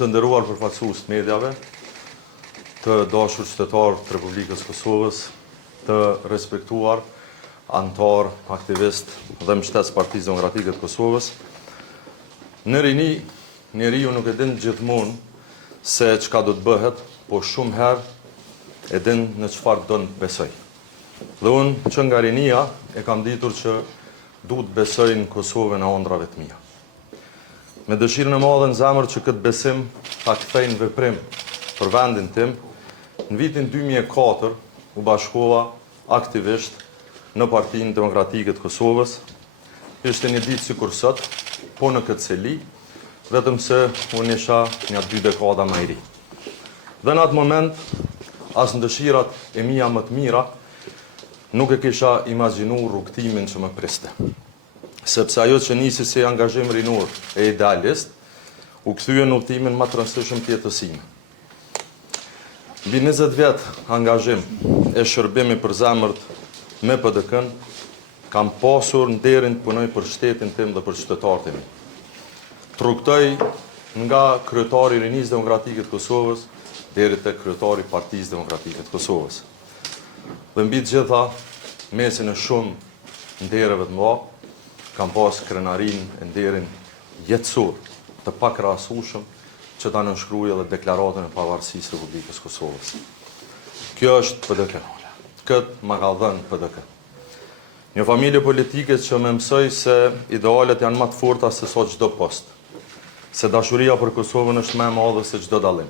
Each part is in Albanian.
Të nderuar përfaqësues të mediave, të dashur qytetarë të Republikës Kosovës, të respektuar anëtar, aktivist dhe mbështetës Partisë Demokratike të Kosovës, në rini, njeriu nuk e din gjithmonë se çka do të bëhet, po shumë herë e din në çfarë do të besoj. Dhe unë që nga rinia e kam ditur që duhet besoj në Kosovën e ëndrave të mia. Me dëshirën e madhe në zemër që këtë besim ta kthej në veprim për vendin tim, në vitin 2004 u bashkova aktivisht në Partinë Demokratike të Kosovës. Ishte një ditë sikur sot, po në këtë seli, vetëm se unë isha një 2 dekada më i ri. Dhe në atë moment, as në dëshirat e mia më të mira, nuk e kisha imagjinu rrugtimin që më priste. Sepse ajo që nisi si angazhim rinor e idealist, u kthye në udhëtimin më të rëndësishëm të jetës sime. Mbi 20 vjet angazhim e shërbimi për zemërt me PDK-n, kam pasur nderin të punoj për shtetin tim dhe për qytetarët e mi. Rrugtoj nga kryetari i Rinisë Demokratike të Kosovës deri tek kryetari i Partisë Demokratike të Kosovës. Dhe mbi të gjitha, mesin e shumë ndereve të mëdha, kam pas krenarin e nderin jetësor të pakrahasueshëm që ta nënshkruaj edhe deklaratën e pavarësisë së Republikës Kosovës. Kjo është PDK. Këtë ma ka dhënë PDK. Një familje politike që më mësoi se idealet janë më të forta se sa çdo post. Se dashuria për Kosovën është më e madhe se çdo dallim.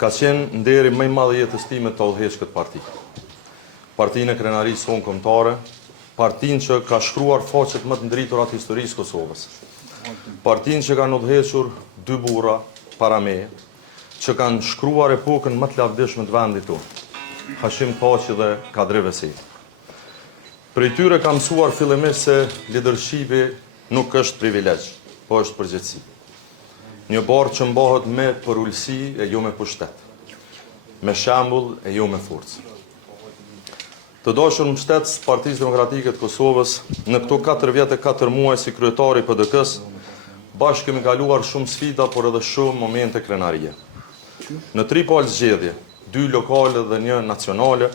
Ka qenë nderi më i madh i jetës time të udhëheq këtë parti. Partinë e krenarisë sonë kombëtare, partinë që ka shkruar faqet më të ndritura të historisë Kosovës. Partinë që kanë udhëhequr 2 burra para meje, që kanë shkruar epokën më të lavdishme të vendit tonë, Hashim Thaçi dhe Kadri Vesiu. Prej tyre kam mësuar fillimisht se lidershipi nuk është privilegj, po është përgjegjësi. Një barë që mbahet me përullësi e jo me pushtet, me shembull e jo me forcë. Të dashur mbështetës Partisë Demokratike të Kosovës, në këto 4 vjet e 4 muaj si kryetari i PDK-s, bashkë kemi kaluar shumë sfida, por edhe shumë momente krenarie. Në 3 palë zgjedhje, 2 lokale dhe 1 nacionale,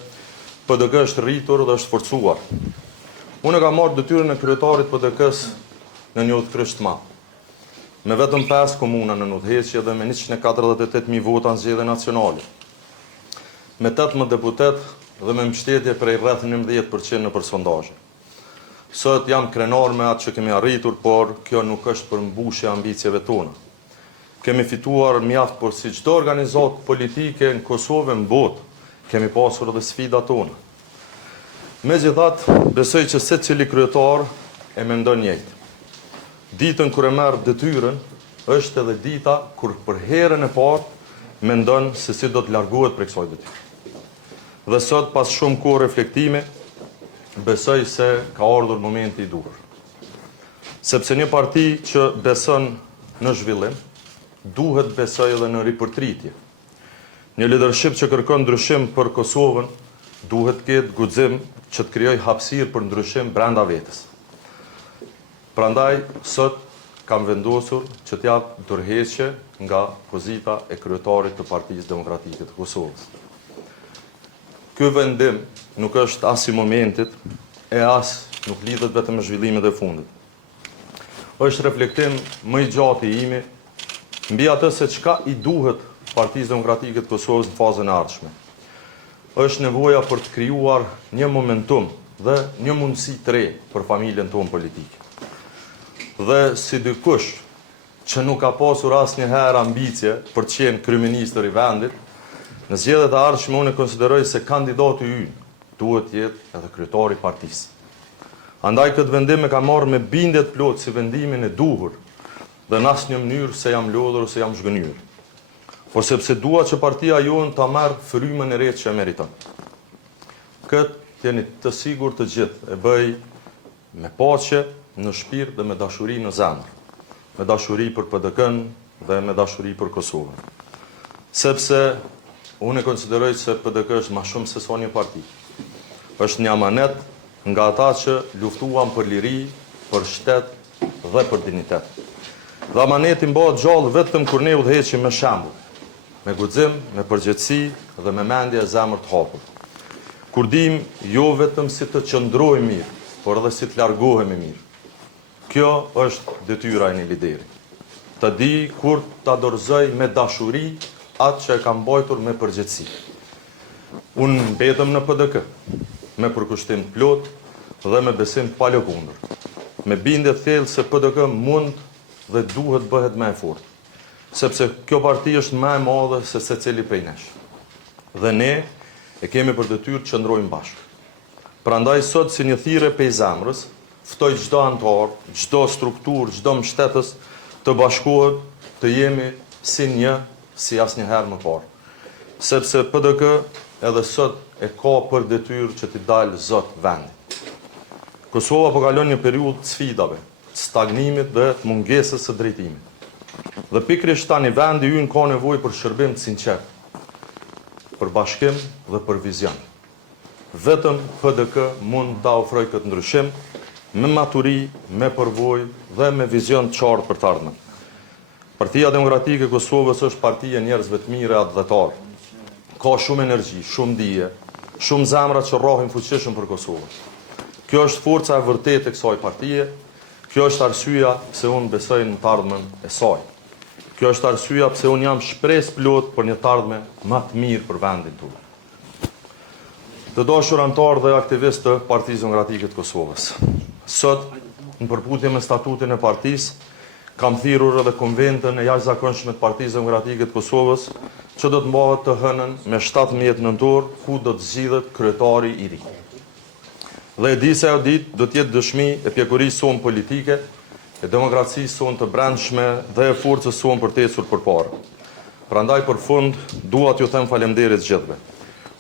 PDK është rritur dhe është forcuar. Unë kam marrë detyrën e kryetarit PDK-s në një udhëheqje të madh, me vetëm 5 komuna në udhëheqje dhe me 148.000 vota në zgjedhje nacionale, me 18 deputet dhe me mbështetje prej rreth 19% në sondazhe. Sot jam krenar me atë që kemi arritur, por kjo nuk është përmbushje ambicjeve tona. Kemi fituar mjaft, por si çdo organizatë politike në Kosovë në botë, kemi pasur edhe sfidat tona. Megjithatë, besoj që secili kryetar e mendon njëjtë. Ditën kur e merr detyrën është edhe dita kur për herën e parë mendon se si do të largohet prej kësaj detyre. Dhe sot, pas shumë kohë reflektimi, besoj se ka ardhur momenti i duhur. Sepse një parti që beson në zhvillim, duhet besoj edhe në ripërtritje. Një leadership që kërkon ndryshim për Kosovën, duhet ketë guxim që të krijojë hapësirë për ndryshim brenda vetes. Prandaj, sot kam vendosur që t'jap dorëheqje nga pozita e kryetarit të Partisë Demokratike të Kosovës. Ky vendim nuk është as i momentit, e as nuk lidhet vetëm me zhvillimet e fundit. Është reflektim më i gjatë i imi mbi atë se çka i duhet Partisë Demokratike të Kosovës në fazën e ardhshme. Është nevoja për të krijuar një momentum dhe një mundësi të re për familjen tonë politike. Dhe si dikush që nuk ka pasur asnjëherë ambicie për të qenë kryeministër i vendit, në zgjedhjet e ardhshme unë konsideroj se kandidati ynë duhet jetë edhe kryetari i partisë. Andaj këtë vendim e kam marrë me bindje të plotë si vendimin e duhur dhe në asnjë mënyrë se jam lodhur ose jam zhgënjur. Por sepse dua që partia jonë ta marrë frymën e re që e meriton. Këtë jeni të sigurt të gjithë e bëj me paqe në shpirt dhe me dashuri në zemër. Me dashuri për PDK-n dhe me dashuri për Kosovën. Sepse unë e konsideroj se PDK është më shumë se sa një parti. Është një amanet nga ata që luftuan për liri, për shtet dhe për dignitet. Dhe amanetin bëhet gjallë vetëm kur ne udhëheqim me shembull, me guxim, me përgjegjësi dhe me mendje e zemër të hapur. Kur dim jo vetëm si të qëndrojmë mirë, por edhe si të largohemi mirë. Kjo është detyra e një lideri. Të di kur ta dorëzoj me dashuri atë që e kam mbajtur me përgjegjësi. Unë mbetëm në PDK, me përkushtim të plot dhe me besim pa lëkundër. Me bindje thellë se PDK mund dhe duhet bëhet më e fortë, sepse kjo parti është më e madhe se secili prej nesh. Dhe ne e kemi për detyrë të qëndrojmë bashkë. Prandaj sot si një thirrje pej zemrës, ftoj çdo antar, çdo strukturë, çdo mbështetës të bashkohet, të jemi si një, si asnjëherë më parë. Sepse PDK edhe sot e ka për detyrë që t'i dalë zot vendi. Kosova po kalon një periudhë të sfidave, të stagnimit dhe të mungesës së drejtimit. Dhe pikërisht tani vendi ynë ka nevojë për shërbim të sinqert, për bashkim dhe për vizion. Vetëm PDK mund ta ofrojë këtë ndryshim me maturi, me përvojë dhe me vizion të qartë për të ardhmen. Partia Demokratike e Kosovës është partia e njerëzve të mirë e atletar. Ka shumë energji, shumë dije, shumë zemra që rrohin fuqishëm për Kosovën. Kjo është forca e vërtetë e kësaj partie. Kjo është arsyeja pse unë besoj në të ardhmen e saj. Kjo është arsyeja pse unë jam shpresë plot për një të ardhme më të mirë për vendin tonë. Të dashur antar dhe aktivistë të Partisë Demokratike të Kosovës. Sot, në përputhje me statutin e partisë, kam thirrur edhe konventën e jashtëzakonshme të Partisë Demokratike të Kosovës, që do të mbahet të hënën me 17 nëntor, ku do të zgjidhet kryetari i ri. Dhe e di se ajo ditë do të jetë dëshmi e pjekurisë sonë politike, e demokracisë sonë të brendshme dhe e forcës sonë për të ecur përpara. Prandaj për fund dua t'ju them faleminderit gjithëve.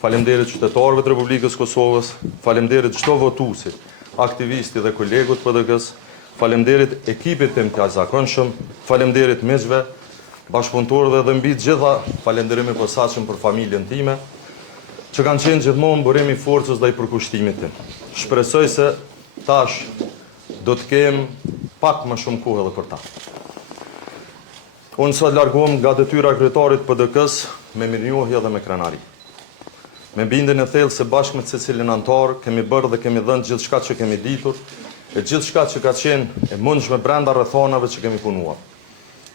Faleminderit qytetarëve të Republikës Kosovës, faleminderit çdo votuesi, aktivisti dhe kolegu të PDK-s, faleminderit ekipit tim të jashtëzakonshëm, faleminderit miqve, bashkëpunëtorëve dhe mbi të gjitha falënderim i posaçëm për familjen time, që kanë qenë gjithmonë burim i forcës dhe i përkushtimit tim. Shpresoj se tash do të kem pak më shumë kohë edhe për ta. Unë sot largohem nga detyra e kryetarit PDK-s me mirënjohje dhe me krenari. Me bindjen e thellë se bashkë me secilin antar kemi bërë dhe kemi dhënë gjithçka që kemi ditur, e gjithçka që ka qenë e mundshme brenda rrethonave që kemi punuar.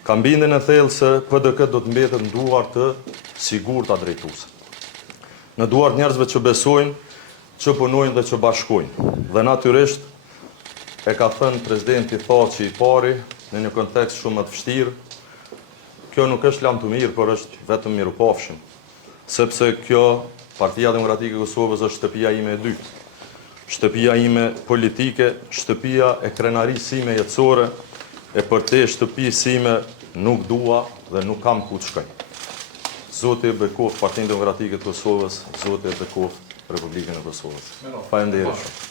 Kam bindjen e thellë se PDK do të mbetet në duar të sigurta drejtuese. Në duar të njerëzve që besojnë, që punojnë dhe që bashkojnë. Dhe natyrisht e ka thënë presidenti Thaçi i pari në një kontekst shumë më të vështirë, kjo nuk është lajm të mirë, por është vetëm mirupafshim, sepse kjo Partia Demokratike e Kosovës është shtëpia ime e dytë. Shtëpia ime politike, shtëpia e krenarisë ime jetësore, e për te shtëpisë ime nuk dua dhe nuk kam ku të shkoj. Zoti e bekoft Partinë Demokratike të Kosovës, Zoti e bekoft Republikën e Kosovës. Faleminderit.